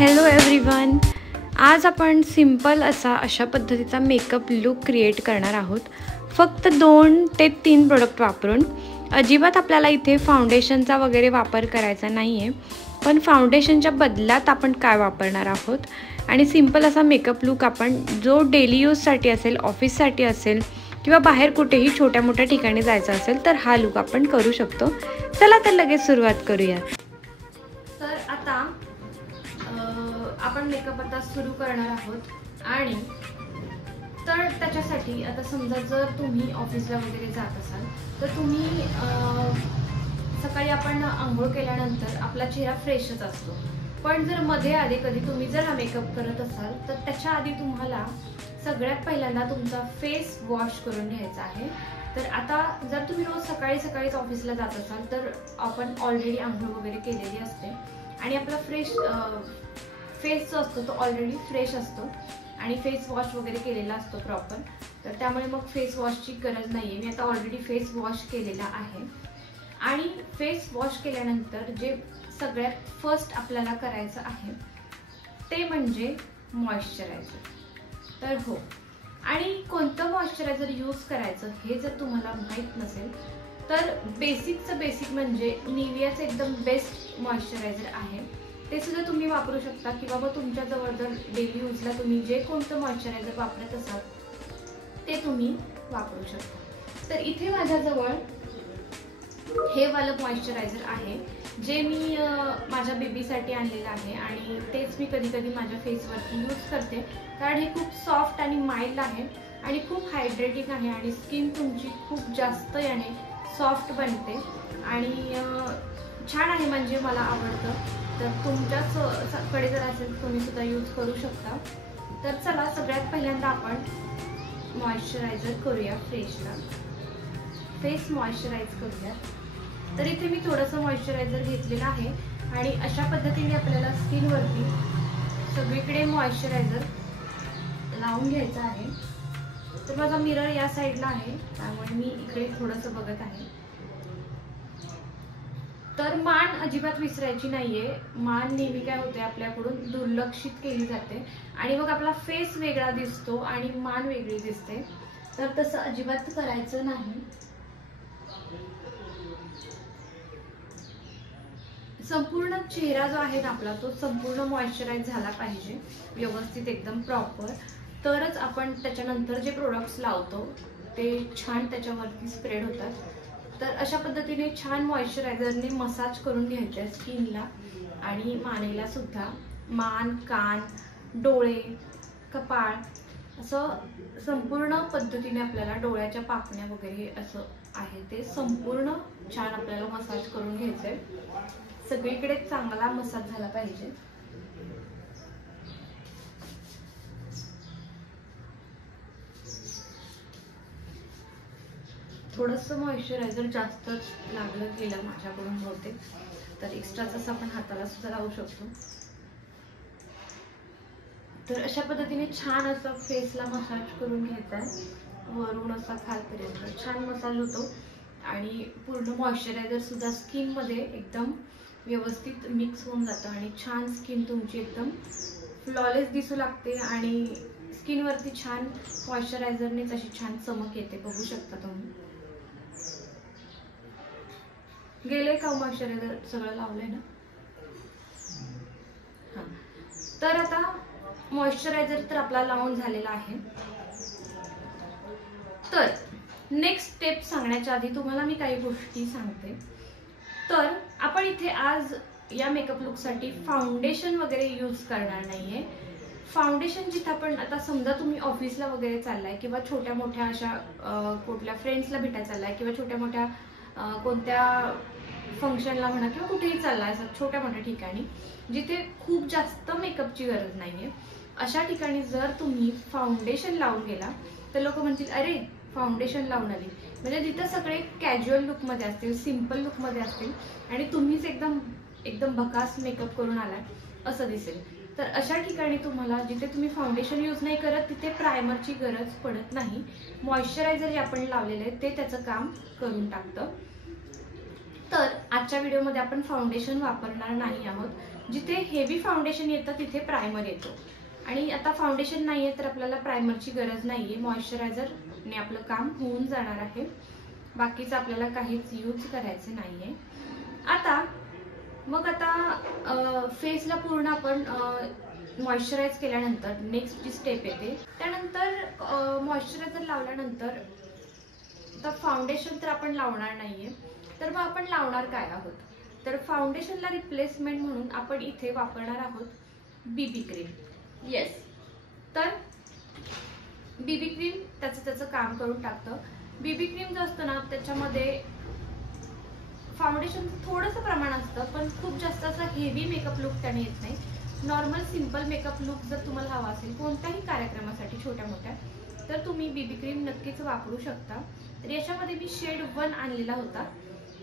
Hello everyone, आज आपण simple अशा पद्धतीचा मेकअप लुक क्रिएट करणार आहोत. फक्त 2 ते 3 प्रोडक्ट वापरून. अजिबात आपल्याला इथे फाउंडेशनचा वगैरे वापर करायचा नाही आहे, पण फाउंडेशनच्या बदल्यात आपण काय वापरणार आहोत आणि सिंपल असा मेकअप लुक आपण जो डेली यूजसाठी असेल, ऑफिससाठी असेल किंवा बाहेर कुठेही छोट्या मोठ्या ठिकाणी जायचं असेल तर हा लुक आपण करू शकतो. चला तर लगेच सुरुवात करूया. तर आता आपण मेकअप आता सुरू करणार आहोत आणि तर त्याच्यासाठी आता समजा जर तुम्ही ऑफिसला वगैरे जात असाल तर तुम्ही सकाळी आपण आंघोळ केल्यानंतर आपला चेहरा फ्रेशच असतो, पण जर मध्ये आधी कधी तुम्ही जर हा मेकअप करत असाल तर त्याच्या आधी तुम्हाला सगळ्यात पहिल्यांदा तुमचा फेस वॉश करून घ्यायचा आहे. तर आता जर तुम्ही रोज सकाळीच ऑफिसला जात असाल तर आपण ऑलरेडी आंघोळ वगैरे केलेली असते आणि आपला फेस जो असतो तो ऑलरेडी फ्रेश असतो आणि फेस वॉश वगैरे केलेला असतो प्रॉपर. तर त्यामुळे मग फेस वॉशची गरज नाही आहे. मी आता ऑलरेडी फेस वॉश केलेला आहे आणि फेस वॉश केल्यानंतर जे सगळ्यात फर्स्ट आपल्याला करायचं आहे ते म्हणजे मॉइश्चरायझर. तर हो, आणि कोणतं मॉइश्चरायझर यूज करायचं हे जर तुम्हाला माहीत नसेल तर बेसिकचं बेसिक म्हणजे निव्हियाचं एकदम बेस्ट मॉइश्चरायझर आहे. ते सुद्धा तुम्ही वापरू शकता किंवा मग तुमच्या जवळ जर डेली यूजला तुम्ही जे कोणतं मॉइश्चरायझर वापरत असाल ते तुम्ही वापरू शकता. तर इथे माझ्याजवळ हे वालं मॉइश्चरायझर आहे जे मी माझ्या बेबीसाठी आणलेलं आहे आणि तेच मी कधी कधी माझ्या फेसवरती यूज करते, कारण हे खूप सॉफ्ट आणि माइल्ड आहे आणि खूप हायड्रेटिंग आहे आणि स्किन तुमची खूप जास्त याने सॉफ्ट बनते आणि छान आहे, म्हणजे मला आवडतं. तर तुमच्याच कडे जर असेल तुम्ही सुद्धा यूज करू शकता. तर चला सगळ्यात पहिल्यांदा आपण मॉइश्चरायझर करूया. फेस मॉइश्चराइज करूया. तर इथे मी थोडंसं मॉइश्चरायझर घेतलेलं आहे आणि अशा पद्धतीने आपल्याला स्किनवरती सगळीकडे मॉइश्चरायझर लावून घ्यायचं आहे. तर माझा मिरर या साईडला आहे त्यामुळे मी इकडे थोडंसं बघत आहे. तर मान अजिबात विसरायची नाहीये. मान नेहमी काय होते आपल्याकडून दुर्लक्षित केली जाते आणि मग आपला फेस वेगळा दिसतो आणि मान वेगळी दिसते. तर तसं अजिबात करायचं नाही. संपूर्ण चेहरा जो आहे ना आपला तो संपूर्ण मॉइश्चराइज झाला पाहिजे व्यवस्थित एकदम प्रॉपर, तरच आपण त्याच्यानंतर जे प्रोडक्ट्स लावतो ते छान त्याच्यावरती स्प्रेड होतात. तर अशा पद्धतीने छान मॉइश्चरायझरने मसाज करून घ्यायचे स्किनला आणि मानेला सुद्धा. मान, कान, डोळे, कपाळ असं संपूर्ण पद्धतीने आपल्याला डोळ्याच्या पापण्या वगैरे असं आहे ते संपूर्ण छान आपल्याला मसाज करून घ्यायचंय. सगळीकडे चांगला मसाज झाला पाहिजे. थोडंसं मॉइश्चरायझर जास्तच लागलं गेलं माझ्याकडून होते, तर एक्स्ट्राच असं आपण हाताला सुद्धा लावू शकतो. तर अशा पद्धतीने छान असं फेसला मसाज करून घ्यायचा आहे. वरून असा खालपर्यंत छान मसाज होतो आणि पूर्ण मॉइश्चरायझर सुद्धा स्किनमध्ये एकदम व्यवस्थित मिक्स होऊन जातं आणि छान स्किन तुमची एकदम फ्लॉलेस दिसू लागते आणि स्किनवरती छान मॉइश्चरायझरनेच अशी छान चमक येते. बघू शकता तुम्ही. गेले का मॉइश्चरायझर सगळं लावलंय ना? हां, तर आता मॉइश्चरायझर तर आपला लावून झालेला आहे. तर नेक्स्ट स्टेप सांगण्याच्या आधी तुम्हाला मी काही गोष्टी सांगते. तर आपण इथे आज या मेकअप लुकसाठी फाउंडेशन वगैरे यूज करणार नाहीये. फाउंडेशन जिथे आपण आता समजा तुम्ही ऑफिसला वगैरे चाललाय किंवा छोट्या मोठ्या अशा कुठल्या फ्रेंड्सला भेटायला चाललाय किंवा छोट्या मोठ्या कोणत्या फंक्शनला म्हणा किंवा कुठेही चाललाय असं छोट्या मोठ्या ठिकाणी जिथे खूप जास्त मेकअपची गरज नाहीये, अशा ठिकाणी जर तुम्ही फाउंडेशन लावून गेला तर लोक म्हणतील अरे फाउंडेशन लावून आली, म्हणजे जिथे सगळे कॅज्युअल लुकमध्ये असतील, सिम्पल लुकमध्ये असतील आणि तुम्हीच एकदम भकास मेकअप करून आलाय असं दिसेल. तर अशा ठिकाणी तुम्हाला जिथे तुम्ही फाउंडेशन यूज नाही करत तिथे प्रायमरची गरज पडत नाही. मॉइश्चरायझर जे आपण लावलेले आहे ते त्याचं काम करून टाकतं. तर आजच्या व्हिडिओमध्ये आपण फाउंडेशन वापरणार नाही आहोत। जिथे हेवी फाउंडेशन येतं तिथे प्रायमर येतो आणि आता फाउंडेशन नाहीये तर आपल्याला प्रायमरची गरज नाहीये, मॉइश्चरायझरने आपलं काम होऊन जाणार आहे। बाकीचं आपल्याला काहीच यूज करायचं नाहीये। आता फेसला पूर्ण आपण मॉइश्चराइज केल्यानंतर नेक्स्ट जी स्टेप येते त्यानंतर मॉइश्चरायझर लावल्यानंतर आता फाउंडेशन तर आपण लावणार नाहीये, तर मग आपण लावणार काय आहोत? तर फाउंडेशनला रिप्लेसमेंट म्हणून आपण इथे वापरणार आहोत बीबी क्रीम। येस, तर बीबी क्रीम त्याचं काम करून टाकतं। बीबी क्रीम जो असतं ना त्याच्यामध्ये फाउंडेशनचं थोडंसं प्रमाण असतं, पण खूप जास्त असं हेवी मेकअप लुक त्याने येत नाही। नॉर्मल सिंपल मेकअप लुक जर तुम्हाला हवा असेल कोणत्याही कार्यक्रमासाठी छोट्या मोठ्या, तर तुम्ही बीबी क्रीम नक्कीच वापरू शकता। तर याच्यामध्ये मी शेड 1 आणलेला होता,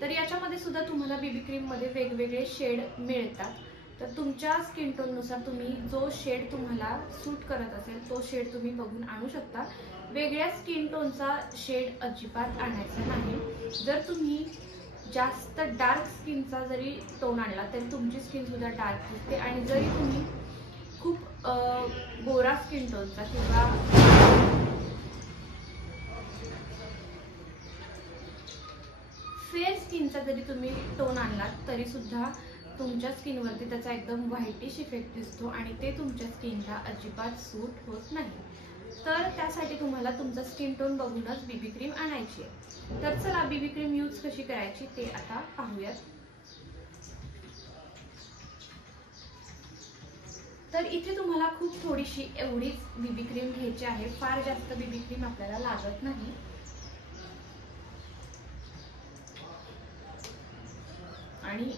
तर याच्यामध्ये सुद्धा तुम्हाला बीबी क्रीम मध्ये वेगवेगळे शेड मिळतात। तर तुमच्या स्किन टोन नुसार तुम्ही जो शेड तुम्हाला सूट करत असेल तो शेड तुम्ही बघून आणू शकता। वेगळ्या स्किन टोनचा शेड अजिबात आणायचा नाही। जर तुम्ही जास्त डार्क स्किनचा जरी टोन आणला तरी तुमची स्किन सुद्धा डार्क दिसते, आणि जरी तुम्ही खूप गोरा स्किन टोनचा किंवा फेअर स्किनचा जरी तुम्ही टोन आणलात तरी सुद्धा तुमच्या स्किनवरती त्याचा एकदम व्हाईटिश इफेक्ट दिसतो आणि ते तुमच्या स्किनला अजिबात सूट होत नाही। तर त्यासाठी तुम्हाला तुमचा स्किन टोन बघूनच बीबी क्रीम आणायची आहे। तर चला बीबी क्रीम यूज कशी करायची ते आता पाहूयात। तर इथे तुम्हाला खूप थोडीशी एवढीच बीबी क्रीम घ्यायची आहे, फार जास्त बीबी क्रीम आपल्याला लागत नाही। आणि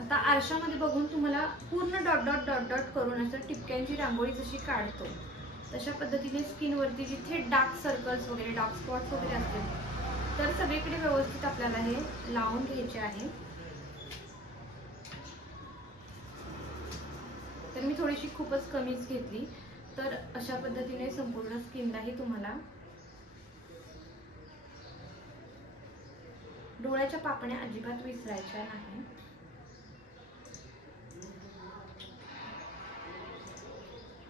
आता आरशामध्ये बघून तुम्हाला पूर्ण डॉट डॉट डॉट डॉट करून असं टिपक्यांची रांगोळी जशी काढतो तशा पद्धतीने स्किनवरती जिथे डार्क सर्कल्स वगैरे डार्क स्पॉट्स वगैरे असतील तर सगळीकडे व्यवस्थित आपल्याला हे लावून घ्यायचे आहे। तर मी थोडीशी खूपच कमीच घेतली। तर अशा पद्धतीने संपूर्ण स्किनलाही तुम्हाला डोळ्याच्या पापण्या अजिबात विसरायच्या नाही।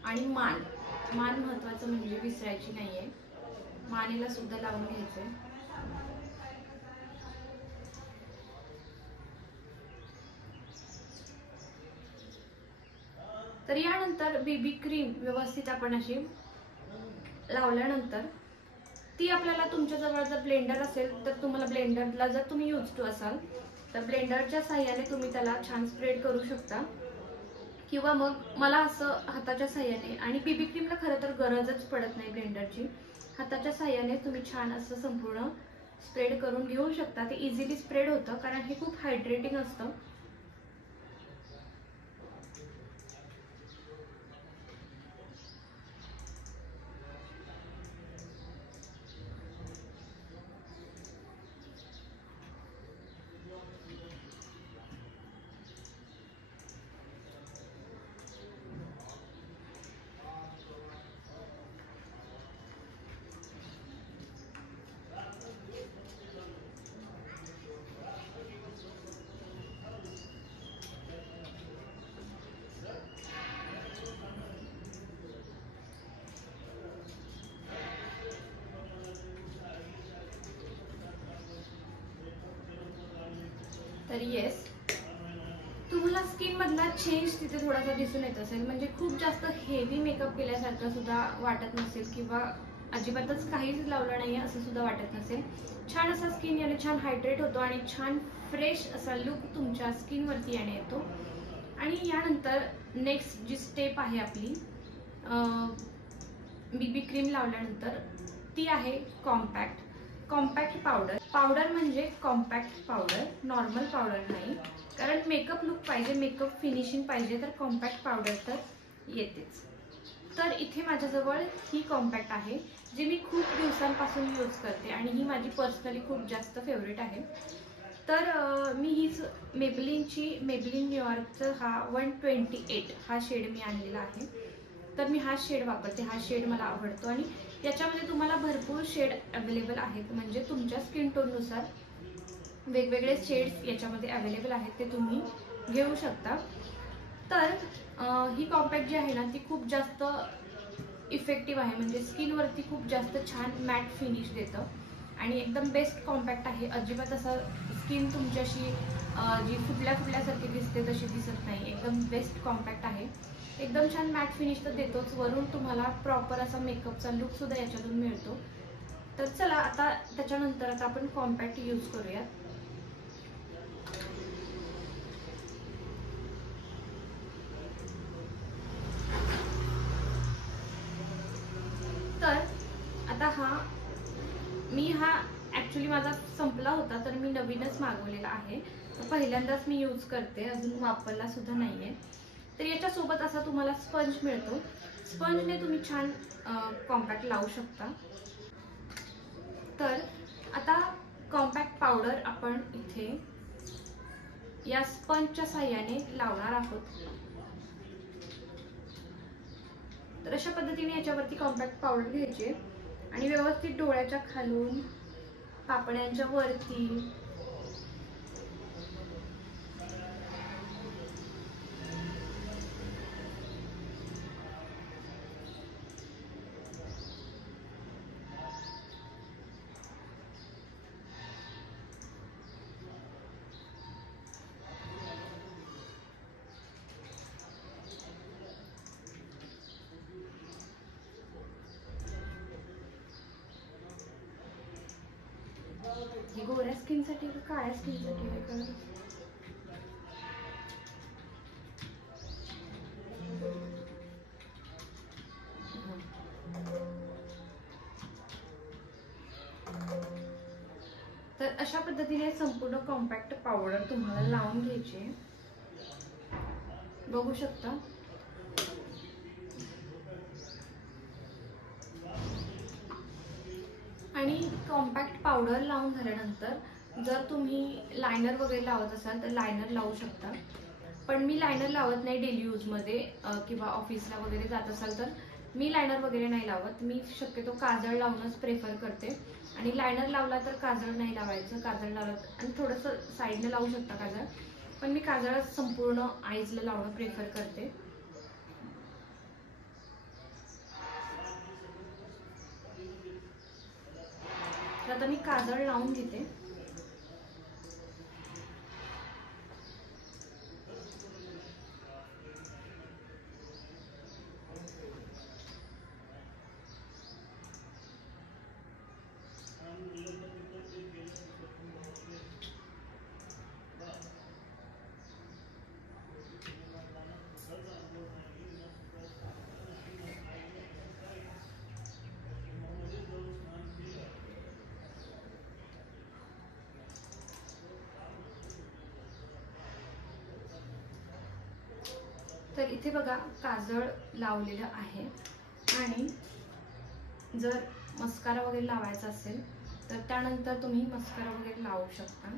आणि मान महत्वाचं म्हणजे विसरायची नाहीये, मानेला सुद्धा लावून घ्यायचंय। तर यानंतर बीबी क्रीम व्यवस्थित आपण अशी लावल्यानंतर ती आपल्याला तुमच्या जवळ जर ब्लेंडर असेल तर तुम्हाला ब्लेंडरला जर तुम्ही यूज टू असाल तर ब्लेंडरच्या साहाय्याने तुम्ही त्याला छान स्प्रेड करू शकता, किंवा मग मला असं हाताच्या साहाय्याने, आणि बीबी क्रीमला खरं तर गरजच पडत नाही ब्लेंडरची, हाताच्या साहाय्याने तुम्ही छान असं संपूर्ण स्प्रेड करून घेऊ शकता। ते इझिली स्प्रेड होतं कारण हे खूप हायड्रेटिंग असतं। तर येस, तुम्हाला स्किन मधला चेंज तिथे थोडासा दिसून येत असेल, म्हणजे खूप जास्त हेवी मेकअप केल्यासारखं सुद्धा वाटत नसेल किंवा अजिबातच काहीच लावलं नाहीये असं सुद्धा वाटत नसेल। छान असा स्किन याने छान हायड्रेट होतो आणि छान फ्रेश असा लुक तुमच्या स्किनवरती याने येतो। आणि यानंतर नेक्स्ट जी स्टेप आहे आपली बीबी क्रीम लावल्यानंतर ती आहे कॉम्पॅक्ट पावडर म्हणजे कॉम्पॅक्ट पावडर, नॉर्मल पावडर नाही, कारण मेकअप लुक पाहिजे, मेकअप फिनिशिंग पाहिजे तर कॉम्पॅक्ट पावडर तर येतेच। तर इथे माझ्याजवळ ही कॉम्पॅक्ट आहे जी मी खूप दिवसांपासून यूज करते आणि ही माझी पर्सनली खूप जास्त फेवरेट आहे। तर मी हीच मेबलिन न्यूयॉर्कचा हा 128 हा शेड मी आणलेला आहे। तर मी हा शेड वापरते, हा शेड मला आवडतो आणि याच्यामध्ये तुम्हाला भरपूर शेड अवेलेबल आहेत, म्हणजे तुमच्या स्किन टोननुसार वेगवेगळे शेड्स याच्यामध्ये अवेलेबल आहेत, ते तुम्ही घेऊ शकता. तर ही कॉम्पॅक्ट जी आहे ना ती खूप जास्त इफेक्टिव्ह आहे, म्हणजे स्किनवरती खूप जास्त छान मॅट फिनिश देतं आणि एकदम बेस्ट कॉम्पॅक्ट आहे. अजिबात असं स्किन तुमच्याशी जी फुटल्यासारखी दिसते तशी दिसत नाही. एकदम बेस्ट कॉम्पॅक्ट आहे. एकदम छान मॅट फिनिश तर देतोच, वरून तुम्हाला प्रॉपर असा मेकअपचा लुकसुद्धा याच्यातून मिळतो. तर चला आता त्याच्यानंतर आता आपण कॉम्पॅक्ट यूज करूया. तर आता हा ॲक्च्युली माझा संपला होता, तर मी नवीनच मागवलेला आहे. पहिल्यांदाच मी यूज करते, अजून वापरला सुद्धा नाही आहे. तर याच्यासोबत असा तुम्हाला स्पंज मिळतो. स्पंजने तुम्ही छान कॉम्पॅक्ट लावू शकता. तर आता कॉम्पॅक्ट पावडर आपण इथे या स्पंजच्या साहाय्याने लावणार आहोत. तर अशा पद्धतीने याच्यावरती कॉम्पॅक्ट पावडर घ्यायची आणि व्यवस्थित डोळ्याच्या खालून, पापण्यांच्या वरती, गोऱ्या स्किनसाठी का काळ्या स्किनसाठी वेगळं. तर अशा पद्धतीने संपूर्ण कॉम्पॅक्ट पावडर तुम्हाला लावून घ्यायची. बघू शकता. आणि कॉम्पॅक्ट पावडर लावून झाल्यानंतर जर तुम्ही लायनर वगैरे लावत असाल तर लायनर लावू शकता. पण मी लायनर लावत नाही डेली यूजमध्ये, किंवा ऑफिसला वगैरे जात असाल तर मी लायनर वगैरे नाही लावत. मी शक्यतो काजळ लावणंच प्रेफर करते. आणि लायनर लावला तर काजळ नाही लावायचं. काजळ लावलं आणि थोडंसं साईडने लावू शकता काजळ, पण मी काजळ संपूर्ण आईजला लावणं प्रेफर करते. तर आता मी काजळ लावून घेते. तर इथे बघा काजळ लावलेलं आहे. आणि जर मस्कारा वगैरे लावायचा असेल तर त्यानंतर तुम्ही मस्कारा वगैरे लावू शकता.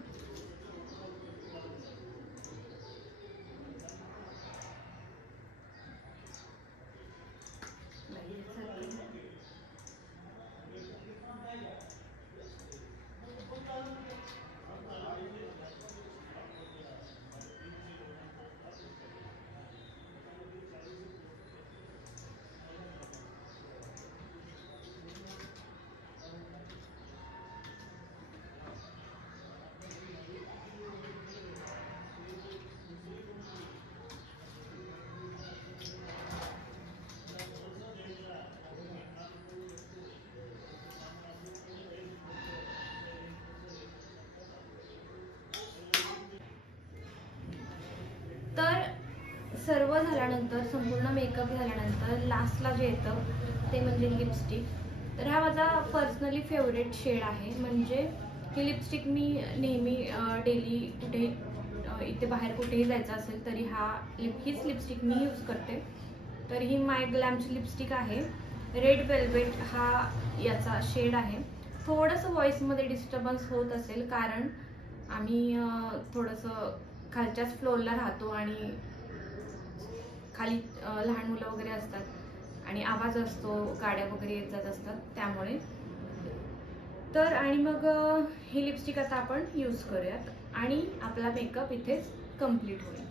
तर सर्व झाल्यानंतर, संपूर्ण मेकअप झाल्यानंतर लास्टला जे येतं ते म्हणजे लिपस्टिक. तर हा माझा पर्सनली फेवरेट शेड आहे. म्हणजे ही लिपस्टिक मी नेहमी डेली कुठे इथे बाहेर कुठेही जायचं असेल तरी हीच लिपस्टिक मी यूज करते. तर ही माय ग्लॅमची लिपस्टिक आहे. रेड वेल्वेट हा याचा शेड आहे. थोडंसं व्हॉइसमध्ये डिस्टर्बन्स होत असेल, कारण आम्ही थोडंसं खालच्याच फ्लोअरला राहतो आणि खाली लहान मुलं वगैरे असतात. आणि आवाज असतो, गाड्या वगैरे येत जात असतात त्यामुळे. तर आणि मग ही लिपस्टिक आता आपण यूज करूयात आणि आपला मेकअप इथेच कंप्लीट होईल.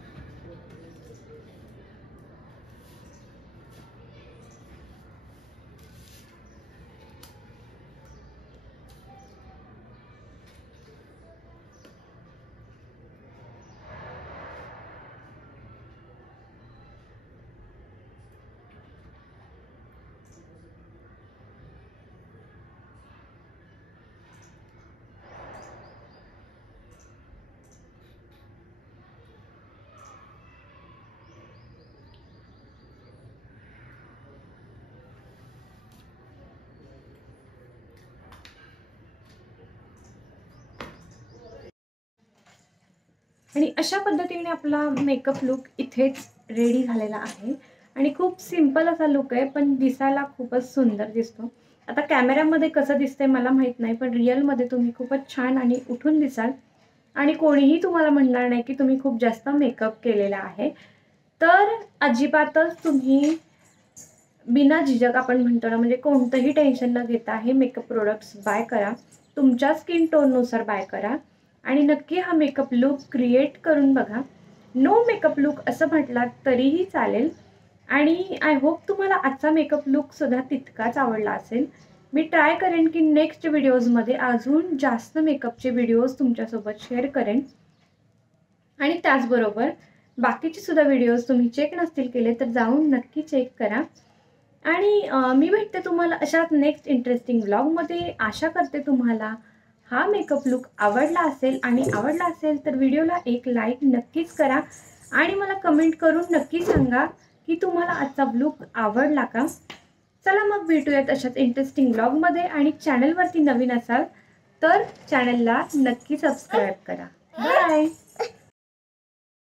आणि अशा पद्धतीने आपला मेकअप लुक इथेच रेडी झालेला आहे आणि खूप सिंपल असा लुक आहे, पण दिसायला खूपच सुंदर दिसतो. आता कॅमेऱ्यामध्ये कसं दिसतंय मला माहीत नाही, पण रिअलमध्ये तुम्ही खूपच छान आणि उठून दिसाल आणि कोणीही तुम्हाला म्हणणार नाही की तुम्ही खूप जास्त मेकअप केलेला आहे. तर अजिबातच तुम्ही बिना झिझक आपण म्हणतो ना, म्हणजे कोणतंही टेन्शन न घेता हे मेकअप प्रोडक्ट्स बाय करा. तुमच्या स्किन टोननुसार बाय करा आणि नक्की हा मेकअप लुक क्रिएट करून बघा. नो मेकअप लुक असं म्हटलात तरीही चालेल आणि आय होप तुम्हाला आजचा मेकअप लुकसुद्धा तितकाच आवडला असेल. मी ट्राय करेन की नेक्स्ट व्हिडिओजमध्ये अजून जास्त मेकअपचे व्हिडिओज तुमच्यासोबत शेअर करेन आणि त्याचबरोबर बाकीचे सुद्धा व्हिडिओज तुम्ही चेक नसतील केले तर जाऊन नक्की चेक करा. आणि मी भेटते तुम्हाला अशाच नेक्स्ट इंटरेस्टिंग व्लॉगमध्ये. आशा करते तुम्हाला हा मेकअप लुक आवडला असेल आणि आवडला असेल तर व्हिडिओला एक लाईक नक्कीच करा आणि मला कमेंट करून नक्की सांगा की तुम्हाला आजचा लुक आवडला का. चला मग भेटूयात अशाच इंटरेस्टिंग व्लॉगमध्ये आणि चॅनलवरती नवीन असाल तर चॅनलला नक्की सबस्क्राईब करा. बाय.